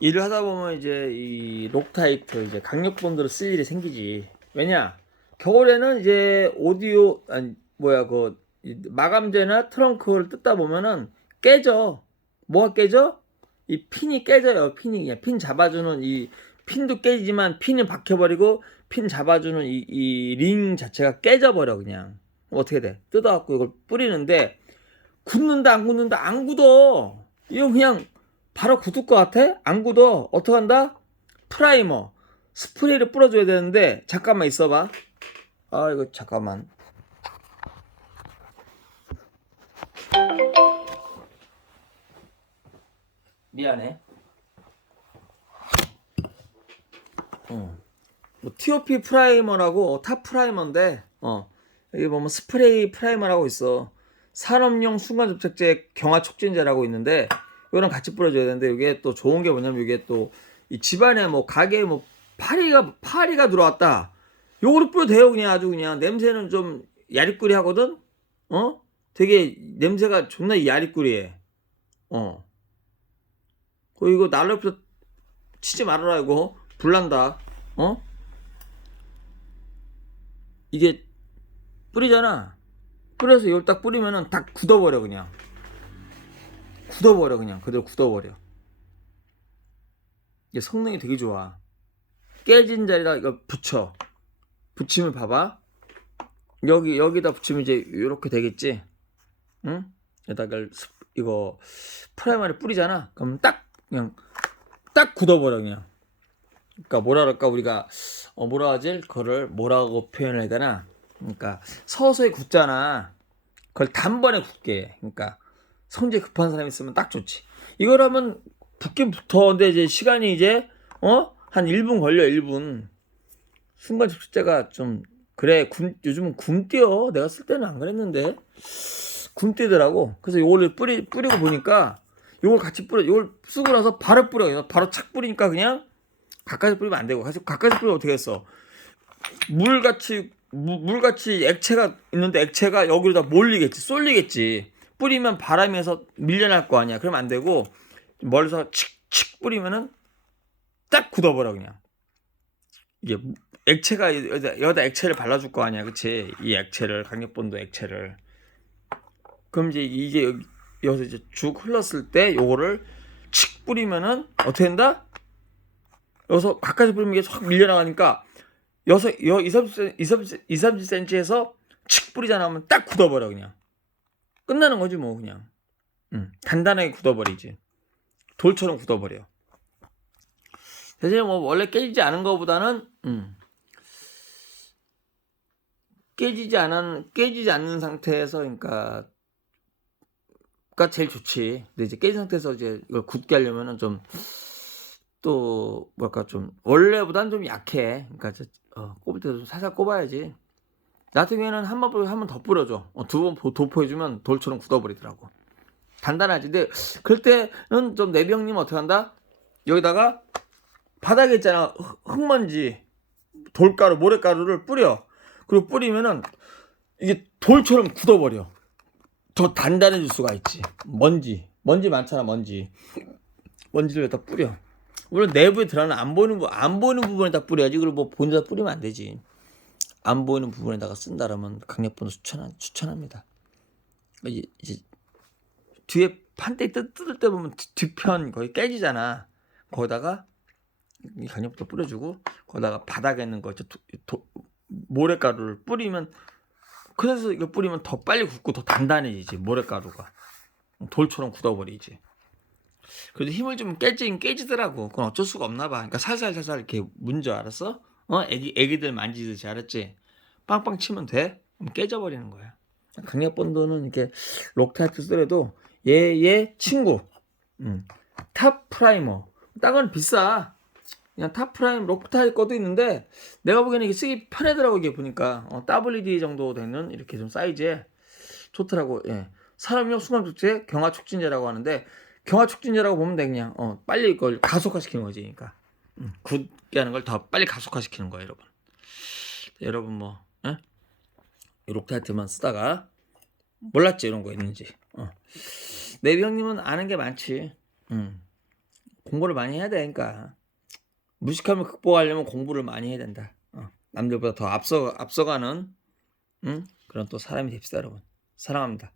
일을 하다 보면 이제 이 록타이트 이제 강력 본드를 쓸 일이 생기지. 왜냐? 겨울에는 이제 오디오 아니 뭐야 그이 마감재나 트렁크를 뜯다 보면은 깨져. 뭐가 깨져? 이 핀이 깨져요. 핀이 그냥 핀 잡아주는 이 핀도 깨지지만 핀이 박혀버리고 핀 잡아주는 이 이 링 자체가 깨져버려 그냥. 어떻게 돼? 뜯어갖고 이걸 뿌리는데 굳는다 안 굳는다 안 굳어. 이거 그냥 바로 굳을 것 같아? 안 굳어. 어떡한다? 프라이머. 스프레이를 뿌려줘야 되는데, 잠깐만 있어봐. 아, 이거 잠깐만. 미안해. 어. 뭐, TOP 프라이머라고, 탑 프라이머인데, 어. 여기 보면 스프레이 프라이머라고 있어. 산업용 순간접착제 경화 촉진제라고 있는데, 이거랑 같이 뿌려줘야 되는데 이게 또 좋은 게 뭐냐면 이게 또 이 집안에 뭐 가게에 뭐 파리가 파리가 들어왔다. 요거를 뿌려도 돼요 그냥 아주 그냥 냄새는 좀 야리꾸리 하거든. 어? 되게 냄새가 존나 야리꾸리해. 어. 그 이거 날렵해서 치지 말아라 이거 불난다. 어? 이게 뿌리잖아. 뿌려서 이걸 딱 뿌리면은 딱 굳어버려 그냥. 굳어버려 그냥. 그대로 굳어버려. 이게 성능이 되게 좋아. 깨진 자리다 이거 붙여. 붙이면 봐봐. 여기 여기다 붙이면 이제 이렇게 되겠지? 응? 여기다가 스- 이거 프라이머를 뿌리잖아? 그럼 딱 그냥 딱 굳어버려 그냥. 그러니까 뭐라 그럴까? 우리가 어 뭐라 하지? 그거를 뭐라고 표현해야 되나? 그러니까 서서히 굳잖아. 그걸 단번에 굳게. 해. 그러니까 성질 급한 사람 있으면 딱 좋지. 이거라면 붙긴 붙어. 근데 이제 시간이 이제 어? 한 1분 걸려 1분. 순간 접촉제가 좀 그래 굼, 요즘은 굼뛰어. 내가 쓸 때는 안 그랬는데 굼뛰더라고. 그래서 요거를 뿌리 뿌리고 보니까 요걸 같이 뿌려. 요걸 쓰고 나서 바로 뿌려. 바로 착 뿌리니까 그냥 가까이서 뿌리면 안 되고 가까이서 뿌리면 어떻게 했어? 물같이 무- 물같이 액체가 있는데 액체가 여기로 다 몰리겠지 쏠리겠지 뿌리면 바람에서 밀려날 거 아니야. 그러면 안 되고 멀리서 칙칙 뿌리면은 딱 굳어버려 그냥. 이게 액체가 여기다, 여기다 액체를 발라줄 거 아니야. 그치? 이 액체를 강력본도 액체를. 그럼 이제 이게 여기, 여기서 이제 쭉 흘렀을 때 요거를 칙 뿌리면은 어떻게 된다? 여기서 가까이 뿌리면 이게 확 밀려나가니까 여섯 여 2, 30cm, 2, 30, 2, 30cm에서 칙 뿌리잖아. 하면 딱 굳어버려 그냥 끝나는 거지 뭐 그냥. 음, 단단하게 굳어버리지. 돌처럼 굳어버려. 대신에 뭐 원래 깨지지 않은 거보다는 음, 깨지지 않은 깨지지 않는 상태에서 그러니까 가 제일 좋지. 근데 이제 깨진 상태에서 이제 이걸 굳게 하려면은 좀 또 뭐랄까 좀 원래보다는 좀 약해. 그러니까 저, 어, 꼽을 때도 좀 살살 꼽아야지. 나 같은 경우에는 한 번 뿌려 한번 더 뿌려줘. 어, 두 번 도포해주면 돌처럼 굳어버리더라고. 단단하지. 근데 그럴 때는 좀 내병님 어떻게 한다? 여기다가 바닥에 있잖아 흙- 흙먼지, 돌가루, 모래가루를 뿌려. 그리고 뿌리면은 이게 돌처럼 굳어버려. 더 단단해질 수가 있지. 먼지, 먼지 많잖아 먼지. 먼지를 여기다 뿌려. 물론 내부에 들어가는 안 보이는 부, 안 보이는 부분에다 뿌려야지. 그리고 뭐 본데다 뿌리면 안 되지. 안 보이는 부분에다가 쓴다라면 강력본을 추천 추천합니다. 이제, 이제 뒤에 판때기 뜯- 뜯을 때 보면 뒤- 뒤편 거의 깨지잖아. 거기다가 이 강력도 뿌려주고 거기다가 바닥에 있는 거 도, 도, 모래가루를 뿌리면 그래서 이거 뿌리면 더 빨리 굳고 더 단단해지지 모래가루가 돌처럼 굳어버리지. 그래도 힘을 좀 깨지긴 깨지더라고. 그건 어쩔 수가 없나 봐. 그러니까 살살살살 이렇게 문져 알았어? 어? 애기 애기들 만지듯이 알았지? 빵빵 치면 돼. 그럼 깨져버리는 거야. 강력본도는 이렇게 록타이트 쓰래도 얘 얘 친구. 음. 탑 프라이머. 딴건 비싸. 그냥 탑 프라임 록타이 것도 있는데 내가 보기에는 이게 쓰기 편하더라고 이게 보니까 어, WD 정도 되는 이렇게 좀 사이즈에 좋더라고. 예. 산업용 수감축제 경화 촉진제라고 하는데 경화 촉진제라고 보면 돼 그냥 어, 빨리 이걸 가속화시키는 거지 그러니까 음, 굳게 하는 걸 더 빨리 가속화시키는 거야 여러분 여러분 뭐 예? 이 록타이트만 쓰다가 몰랐지 이런 거 있는지 어. 네비 형님은 아는 게 많지 음. 공부를 많이 해야 되니까 무식함을 극복하려면 공부를 많이 해야 된다. 어, 남들보다 더 앞서 앞서가는 응? 그런 또 사람이 됩시다, 여러분. 사랑합니다.